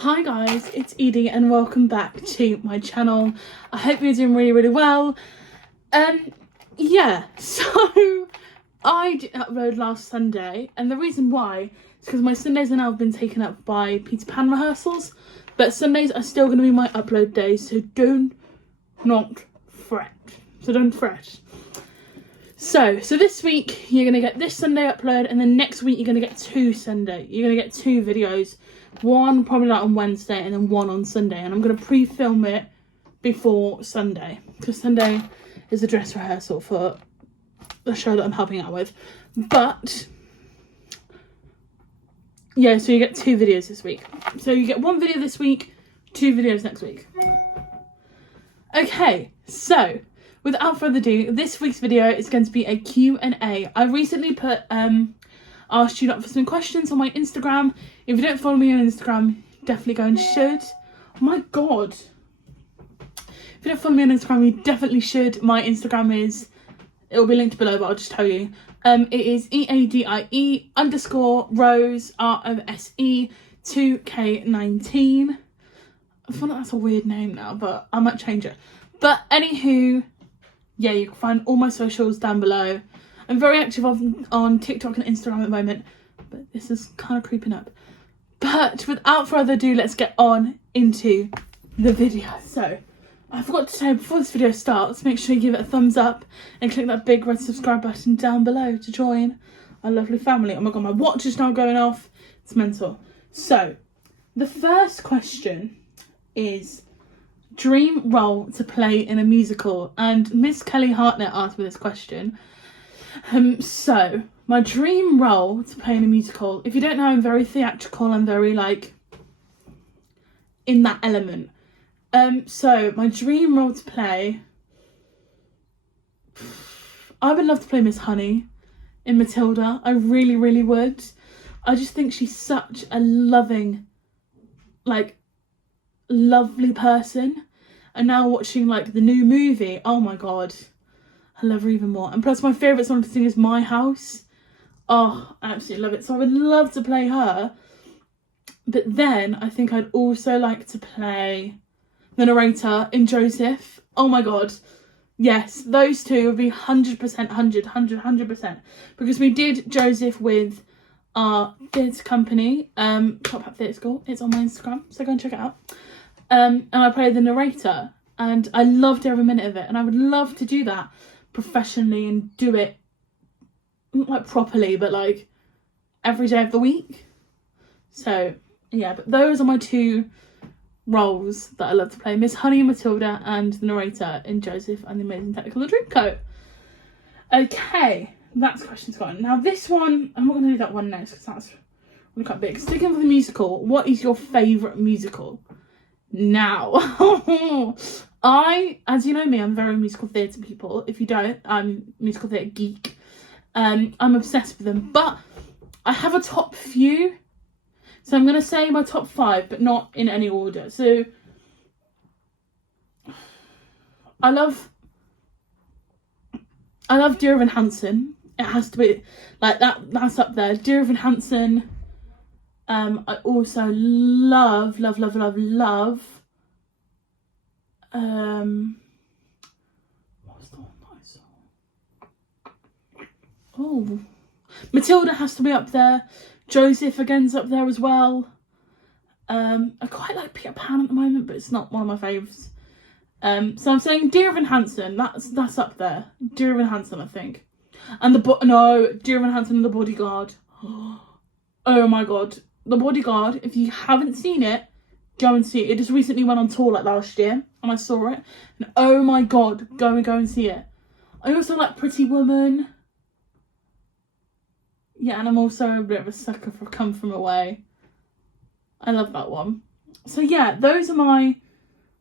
Hi guys, it's Eadie and welcome back to my channel. I hope you're doing really well. Yeah, so I didn't upload last Sunday, and the reason why is because my Sundays are now been taken up by Peter Pan rehearsals, but Sundays are still going to be my upload days, so don't fret. So this week you're going to get this Sunday upload, and then next week you're going to get two videos. One probably like on Wednesday and then one on Sunday, and I'm going to pre-film it before Sunday because Sunday is a dress rehearsal for the show that I'm helping out with. But yeah, so you get two videos this week. So you get one video this week, two videos next week. Okay, so without further ado, this week's video is going to be a Q&A. I recently asked you lot for some questions on my Instagram. If you don't follow me on Instagram, definitely go and should. Oh my god. If you don't follow me on Instagram, you definitely should. My Instagram it'll be linked below, but I'll just tell you. It is eadie_rose, ROSE 2K19. I feel like that's a weird name now, but I might change it. But anywho, yeah, you can find all my socials down below. I'm very active on TikTok and Instagram at the moment, but this is kind of creeping up. But without further ado, let's get on into the video. So, I forgot to say, before this video starts, make sure you give it a thumbs up and click that big red subscribe button down below to join our lovely family. Oh my god, my watch is now going off. It's mental. So, the first question is dream role to play in a musical. And Miss Kelly Hartnett asked me this question. So my dream role to play in a musical, if you don't know, I'm very theatrical, I'm very like in that element. So my dream role to play, I would love to play Miss Honey in Matilda. I really would. I just think she's such a lovely person. And now watching like the new movie, oh my god, I love her even more. And plus my favourite song to sing is My House. Oh, I absolutely love it. So I would love to play her. But then I think I'd also like to play the narrator in Joseph. Oh my god. Yes, those two would be 100%. Because we did Joseph with our theatre company, Top Hat Theatre School. It's on my Instagram, so go and check it out. And I played the narrator. And I loved every minute of it. And I would love to do that professionally and do it not like properly, but like every day of the week. So yeah, but those are my two roles that I love to play: Miss Honey and Matilda, and the narrator in Joseph and the Amazing Technicolor Dreamcoat. Okay, that's questions gone. Now this one, I'm not going to do that one next because that's really quite big. Sticking with the musical, what is your favourite musical? Now, as you know me, I'm very musical theatre people. If you don't, I'm musical theatre geek. I'm obsessed with them, but I have a top few. So I'm going to say my top 5, but not in any order. So I love Dear Evan Hansen. It has to be like that. That's up there. Dear Evan Hansen. I also love what's the one that I saw? Oh, Matilda has to be up there. Joseph again's up there as well. I quite like Peter Pan at the moment, but it's not one of my faves. So I'm saying Dear Evan Hansen. That's up there. Dear Evan Hansen, I think. And Dear Evan Hansen and The Bodyguard. Oh my god. The Bodyguard, if you haven't seen it, go and see it. It just recently went on tour like last year, and I saw it, and oh my god, go and see it. I also like Pretty Woman. Yeah, and I'm also a bit of a sucker for Come From Away. I love that one. So yeah, those are my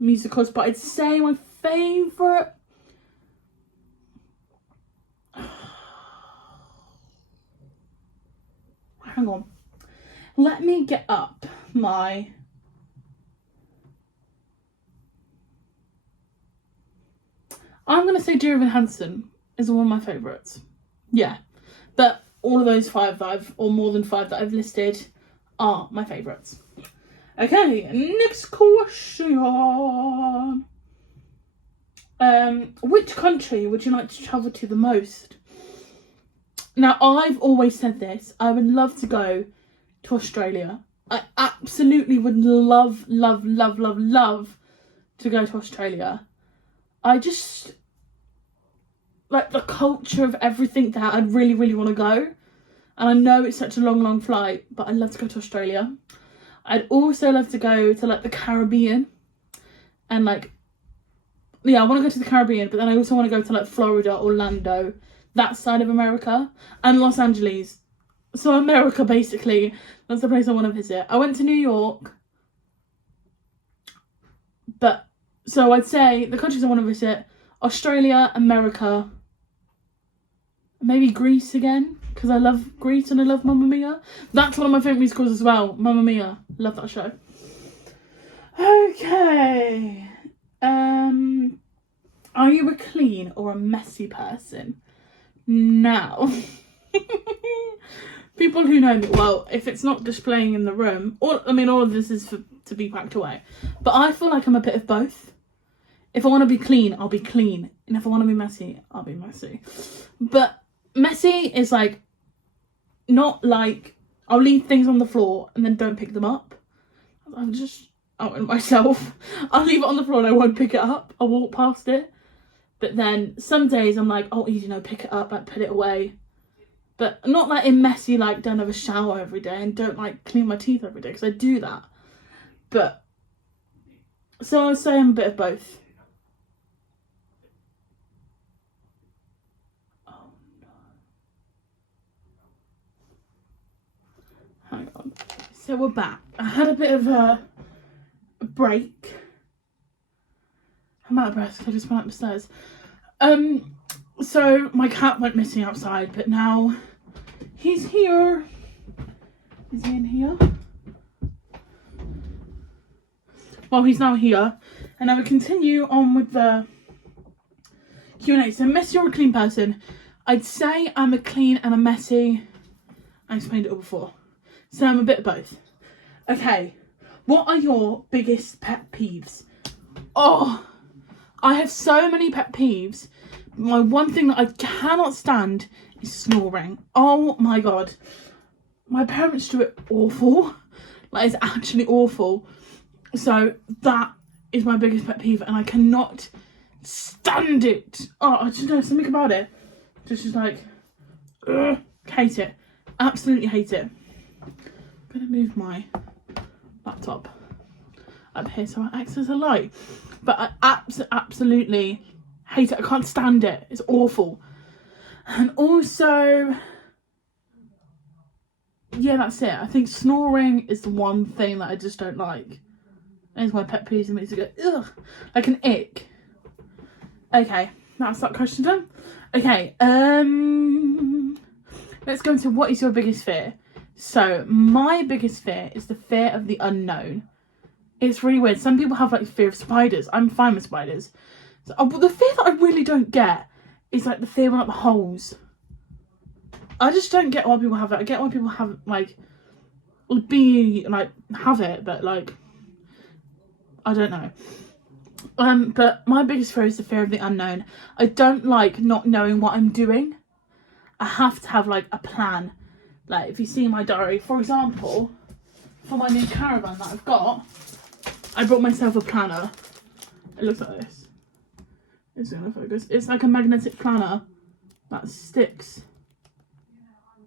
musicals, but I'd say my favourite... Hang on. Let me get up my... I'm going to say Dear Evan Hansen is one of my favourites. Yeah. But all of those 5 or more than 5 that I've listed are my favourites. Okay, next question. Which country would you like to travel to the most? Now, I've always said this. I would love to go to Australia. I absolutely would love to go to Australia. I just like the culture of everything there. I'd really want to go. And I know it's such a long flight, but I'd love to go to Australia. I'd also love to go to like the Caribbean. And like, yeah, I want to go to the Caribbean, but then I also want to go to like Florida, Orlando, that side of America, and Los Angeles. So America, basically, that's the place I want to visit. I went to New York, but so I'd say the countries I want to visit: Australia, America, maybe Greece again, because I love Greece and I love Mamma Mia. That's one of my favourite musicals as well, Mamma Mia. Love that show. Okay. Are you a clean or a messy person? Now, people who know me well, if it's not displaying in the room, all of this is to be packed away. But I feel like I'm a bit of both. If I want to be clean, I'll be clean. And if I want to be messy, I'll be messy. But messy is like, not like, I'll leave things on the floor and then don't pick them up. I'm just out in myself. I'll leave it on the floor and I won't pick it up. I'll walk past it. But then some days I'm like, oh, you know, pick it up, like put it away. But not like in messy, like don't have a shower every day and don't like clean my teeth every day, because I do that. But, so I would say I'm a bit of both. Oh no. Hang on. So we're back. I had a bit of a break. I'm out of breath because I just went up the stairs. So my cat went missing outside, but now he's here. Is he in here? Well, he's now here. And now we continue on with the Q&A. So, messy or a clean person? I'd say I'm a clean and a messy. I explained it all before. So I'm a bit of both. Okay. What are your biggest pet peeves? Oh, I have so many pet peeves. My one thing that I cannot stand is snoring. Oh my god. My parents do it awful. Like, it's actually awful. So that is my biggest pet peeve and I cannot stand it. Oh, I just know something about it. Just like, hate it. Absolutely hate it. I'm gonna move my laptop up here so I access a light. But I absolutely hate it. I can't stand it. It's awful. And also, yeah, that's it. I think snoring is the one thing that I just don't like. It's my pet peeve and makes it go, ugh, like an ick. Okay, that's that question done. Okay, let's go into what is your biggest fear. So, my biggest fear is the fear of the unknown. It's really weird. Some people have like fear of spiders. I'm fine with spiders. So, but the fear that I really don't get is like the fear of like the holes. I just don't get why people have it. I get why people have like have it, but like I don't know. But my biggest fear is the fear of the unknown. I don't like not knowing what I'm doing. I have to have like a plan. Like if you see my diary, for example, for my new caravan that I've got, I brought myself a planner. It looks like this. It's gonna focus. It's like a magnetic planner that sticks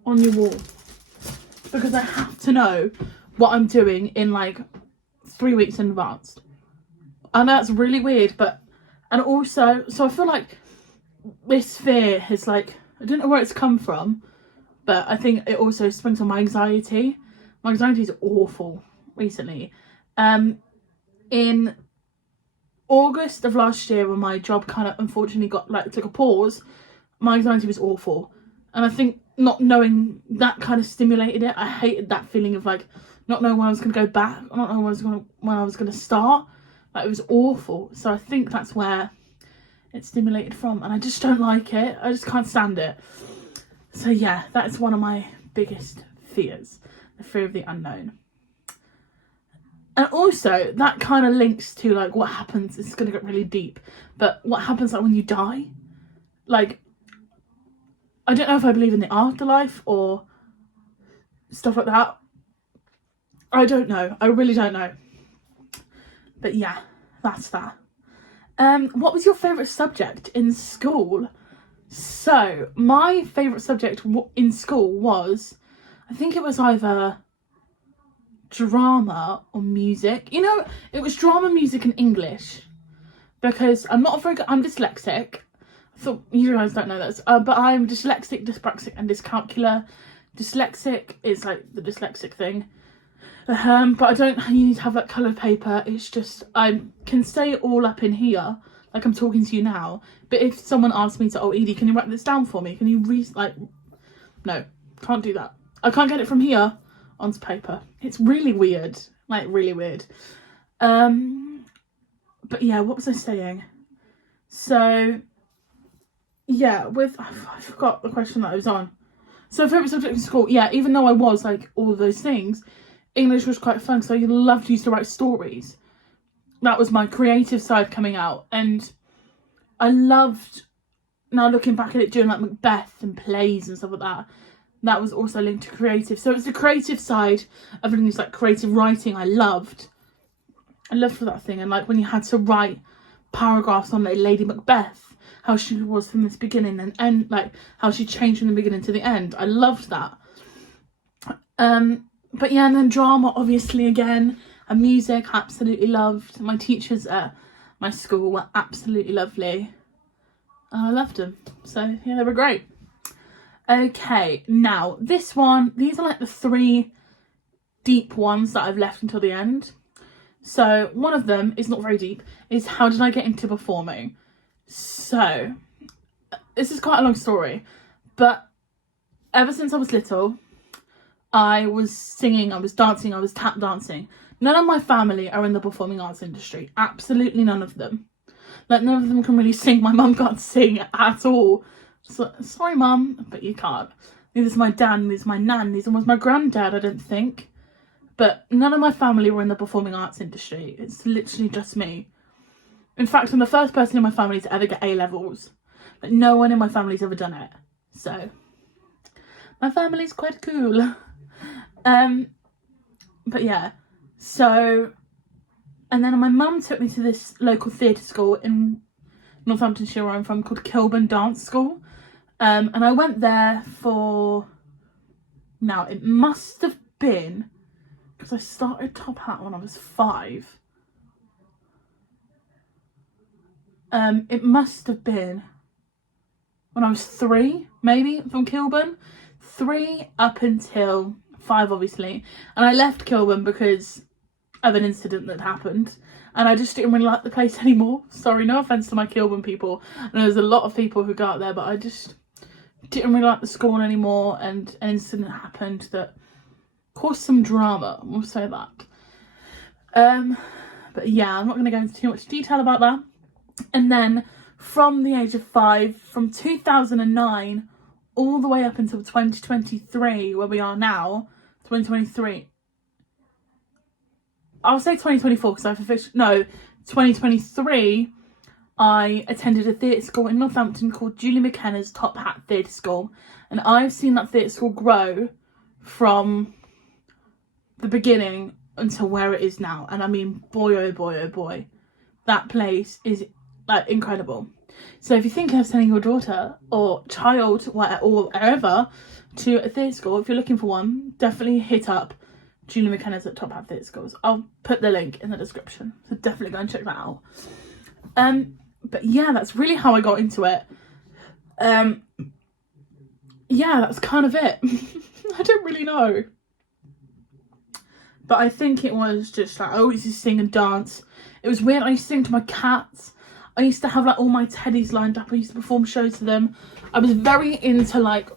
on your wall. Because I have to know what I'm doing in like 3 weeks in advance. And that's really weird, but, and also, so I feel like this fear is like, I don't know where it's come from, but I think it also springs from my anxiety. My anxiety is awful recently. In August of last year, when my job kind of unfortunately took a pause, my anxiety was awful. And I think not knowing that kind of stimulated it. I hated that feeling of like, not knowing when I was going to go back, not knowing when I was going to start. Like, it was awful. So I think that's where it stimulated from. And I just don't like it. I just can't stand it. So yeah, that's one of my biggest fears. The fear of the unknown. And also that kind of links to like what happens, it's going to get really deep, but what happens like when you die. Like, I don't know if I believe in the afterlife or stuff like that. I don't know. I really don't know. But yeah, that's that. What was your favourite subject in school? So, my favourite subject in school was, I think it was either drama or music. You know, it was drama, music and English. Because I'm not very good, I'm dyslexic. I thought you guys don't know this. But I'm dyslexic, dyspraxic and dyscalcular. Dyslexic is like the dyslexic thing. But I don't you need to have like coloured paper. It's just, I can say it all up in here, like I'm talking to you now. But if someone asks me to, oh Edie, can you write this down for me? Can you no, can't do that. I can't get it from here onto paper. It's really weird, like really weird. But yeah, what was I saying? So yeah, I forgot the question that I was on. So favourite subject in school, yeah, even though I was like all of those things, English was quite fun, so I loved to used to write stories. That was my creative side coming out, and I loved, now looking back at it, doing like Macbeth and plays and stuff like that. That was also linked to creative. So it's the creative side of things like creative writing I loved. I loved for that thing, and like when you had to write paragraphs on like Lady Macbeth, how she was from this beginning and end, like how she changed from the beginning to the end. I loved that. But yeah, and then drama, obviously, again, and music, I absolutely loved. My teachers at my school were absolutely lovely. I loved them. So, yeah, they were great. Okay, now, this one, these are like the 3 deep ones that I've left until the end. So, one of them is not very deep, is how did I get into performing? So, this is quite a long story, but ever since I was little, I was singing, I was dancing, I was tap dancing. None of my family are in the performing arts industry. Absolutely none of them. Like, none of them can really sing. My mum can't sing at all. So, sorry, mum, but you can't. Neither is my dad, neither is my nan, neither was my granddad, I don't think. But none of my family were in the performing arts industry. It's literally just me. In fact, I'm the first person in my family to ever get A-levels. Like, no one in my family's ever done it. So, my family's quite cool. But yeah, so, and then my mum took me to this local theatre school in Northamptonshire, where I'm from, called Kilburn Dance School. And I went there for, now it must have been, because I started top hat when I was 5. It must have been when I was 3, maybe, from Kilburn. 3 up until 5, obviously. And I left Kilburn because of an incident that happened. And I just didn't really like the place anymore. Sorry, no offence to my Kilburn people. And there's a lot of people who go out there, but I just didn't really like the school anymore. And an incident happened that caused some drama, we'll say that. But yeah, I'm not going to go into too much detail about that. And then from the age of 5, from 2009 all the way up until 2023, where we are now, 2023. I'll say 2024 because I've officially, no, 2023, I attended a theatre school in Northampton called Julie McKenna's Top Hat Theatre School. And I've seen that theatre school grow from the beginning until where it is now. And I mean, boy, oh boy, oh boy, that place is like incredible. So if you're thinking of sending your daughter or child or wherever to a theatre school, if you're looking for one, definitely hit up Julie McKenna's at Top Hat Theatre Schools. I'll put the link in the description, so definitely go and check that out. But yeah, that's really how I got into it. Yeah, that's kind of it. I don't really know. But I think it was just like, I always used to sing and dance. It was weird, I used to sing to my cats. I used to have like all my teddies lined up. I used to perform shows to them. I was very into like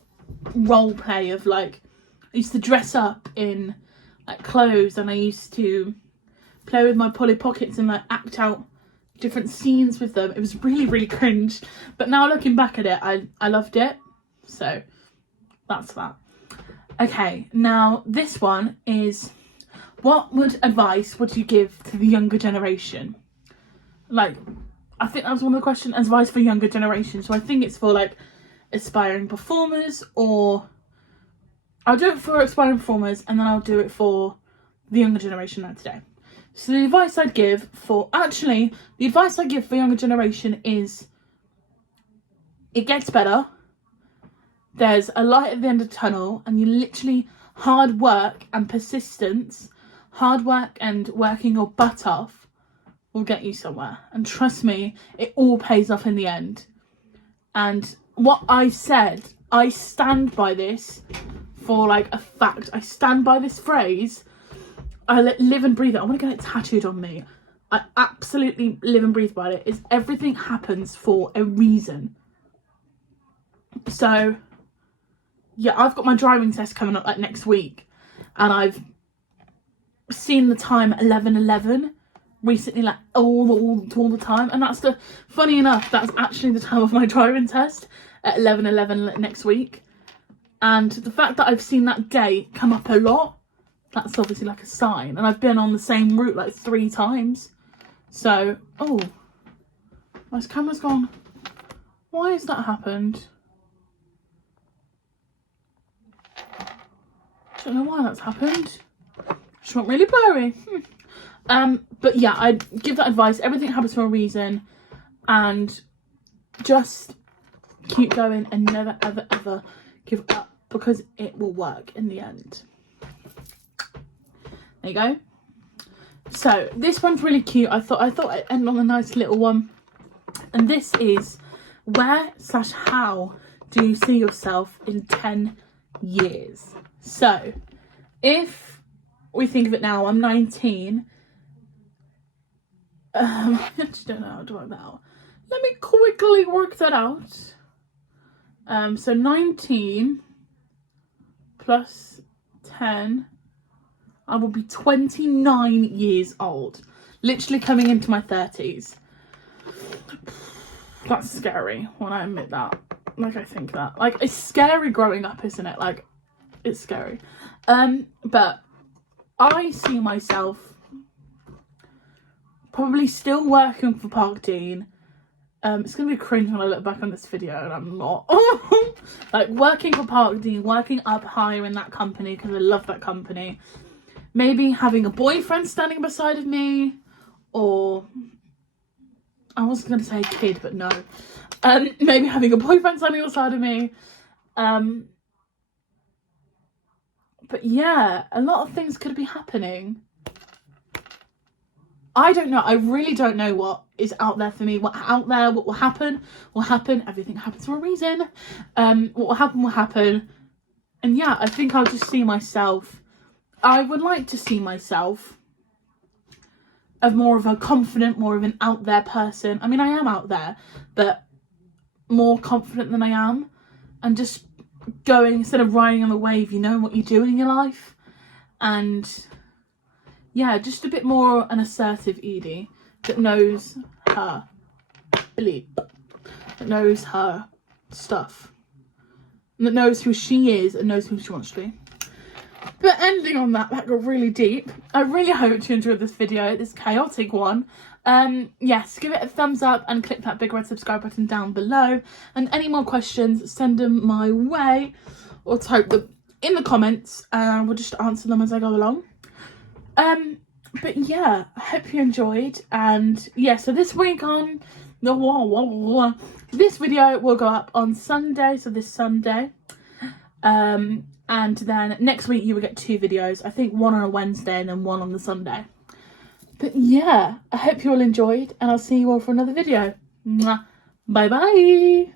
role play of like, I used to dress up in like clothes, and I used to play with my Polly Pockets and like act out different scenes with them. It was really, really cringe. But now looking back at it, I loved it. So that's that. Okay, now this one is, what advice would you give to the younger generation? Like, I think that was one of the questions, advice for younger generation. So I think it's for like aspiring performers, or I'll do it for aspiring performers and then I'll do it for the younger generation now today. So the advice I'd give for, the advice I give for younger generation is, it gets better. There's a light at the end of the tunnel, and you literally, hard work and persistence, hard work and working your butt off will get you somewhere. And trust me, it all pays off in the end. And what I said, I stand by this for like a fact. I stand by this phrase. I live and breathe it. I want to get it tattooed on me. I absolutely live and breathe by it. Is everything happens for a reason. So yeah, I've got my driving test coming up like next week, and I've seen the time 11:11 recently, like all the time, and that's funny enough, that's actually the time of my driving test at 11:11 next week. And the fact that I've seen that date come up a lot, that's obviously like a sign. And I've been on the same route like 3 times. So, oh, my camera's gone. Why has that happened? I don't know why that's happened. It's not really blurry. But yeah, I'd give that advice. Everything happens for a reason, and just keep going and never ever give up, because it will work in the end. There you go. So this one's really cute. I thought I'd end on a nice little one, and this is, where/how do you see yourself in 10 years? So if we think of it now, I'm 19. I actually don't know how to work that out. Let me quickly work that out. So 19 plus 10, I will be 29 years old. Literally coming into my 30s. That's scary when I admit that. Like, I think that. Like, it's scary growing up, isn't it? Like, it's scary. But I see myself probably still working for Park Dean. It's going to be cringe when I look back on this video, and I'm not. Like, working for Park Dean, working up higher in that company, because I love that company. Maybe having a boyfriend standing beside of me, or I was going to say kid, but no. Maybe having a boyfriend standing beside of me. But yeah, a lot of things could be happening. I don't know. I really don't know what is out there for me. What will happen, will happen. Everything happens for a reason. What will happen, will happen. And yeah, I think I'll just see myself. I would like to see myself as more of a confident, more of an out there person. I mean, I am out there, but more confident than I am. And just going, instead of riding on the wave, you know what you're doing in your life. And yeah, just a bit more an assertive Eadie that knows her bleep, that knows her stuff, and that knows who she is and knows who she wants to be. But ending on that got really deep. I really hope you enjoyed this video, this chaotic one. Yes, give it a thumbs up and click that big red subscribe button down below. And any more questions, send them my way, or type them in the comments, and we'll just answer them as I go along. But yeah, I hope you enjoyed. And yeah, so this week on this video will go up on Sunday, so this Sunday. And then next week you will get 2 videos. I think one on a Wednesday and then one on the Sunday. But yeah, I hope you all enjoyed, and I'll see you all for another video. Mwah. Bye bye.